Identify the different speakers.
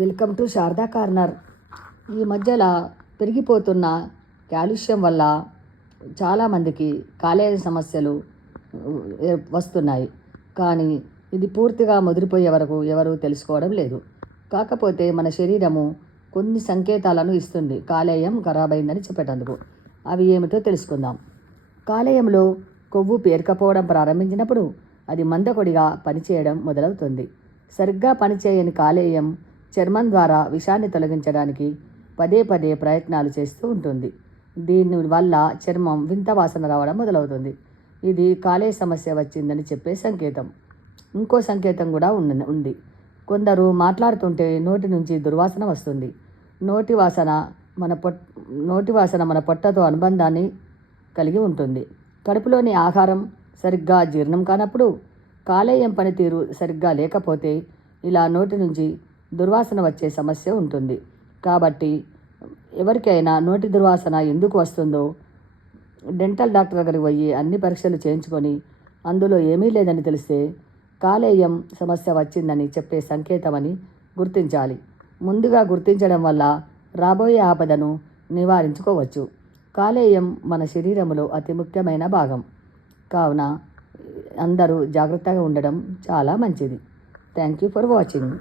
Speaker 1: Welcome to Sharada corner. ఈ మధ్యలో పెరిగిపోతున్న కాలుష్యం వల్ల చాలామందికి కాలేయ సమస్యలు వస్తున్నాయి. కానీ ఇది పూర్తిగా ముదిరిపోయే వరకు ఎవరు తెలుసుకోవడం లేదు. కాకపోతే మన శరీరము కొన్ని సంకేతాలను ఇస్తుంది. కాలేయం ఖరాబైందని చెప్పేటందుకు. అవి ఏమిటో తెలుసుకుందాం. కాలేయంలో కొవ్వు పేరుకపోవడం ప్రారంభించినప్పుడు అది మందకొడిగా పనిచేయడం మొదలవుతుంది. సరిగ్గా పనిచేయని కాలేయం చర్మం ద్వారా విషాన్ని తొలగించడానికి పదే పదే ప్రయత్నాలు చేస్తూ ఉంటుంది. దీని వల్ల చర్మం వింత వాసన రావడం మొదలవుతుంది. ఇది కాలే సమస్య వచ్చిందని చెప్పే సంకేతం. ఇంకో సంకేతం కూడా ఉంది ఉంది. కొందరు మాట్లాడుతుంటే నోటి నుంచి దుర్వాసన వస్తుంది. నోటి వాసన మన పొట్ నోటి వాసన మన పొట్టతో అనుబంధాన్ని కలిగి ఉంటుంది. కడుపులోని ఆహారం సరిగ్గా జీర్ణం కానప్పుడు కాలేయం పనితీరు సరిగ్గా లేకపోతే ఇలా నోటి నుంచి దుర్వాసన వచ్చే సమస్య ఉంటుంది. కాబట్టి ఎవరికైనా నోటి దుర్వాసన ఎందుకు వస్తుందో డెంటల్ డాక్టర్ దగ్గరికి పోయి అన్ని పరీక్షలు చేయించుకొని అందులో ఏమీ లేదని తెలిస్తే కాలేయం సమస్య వచ్చిందని చెప్పే సంకేతమని గుర్తించాలి. ముందుగా గుర్తించడం వల్ల రాబోయే ఆపదను నివారించుకోవచ్చు. కాలేయం మన శరీరంలో అతి ముఖ్యమైన భాగం. కావున అందరూ జాగ్రత్తగా ఉండడం చాలా మంచిది. Thank you for watching.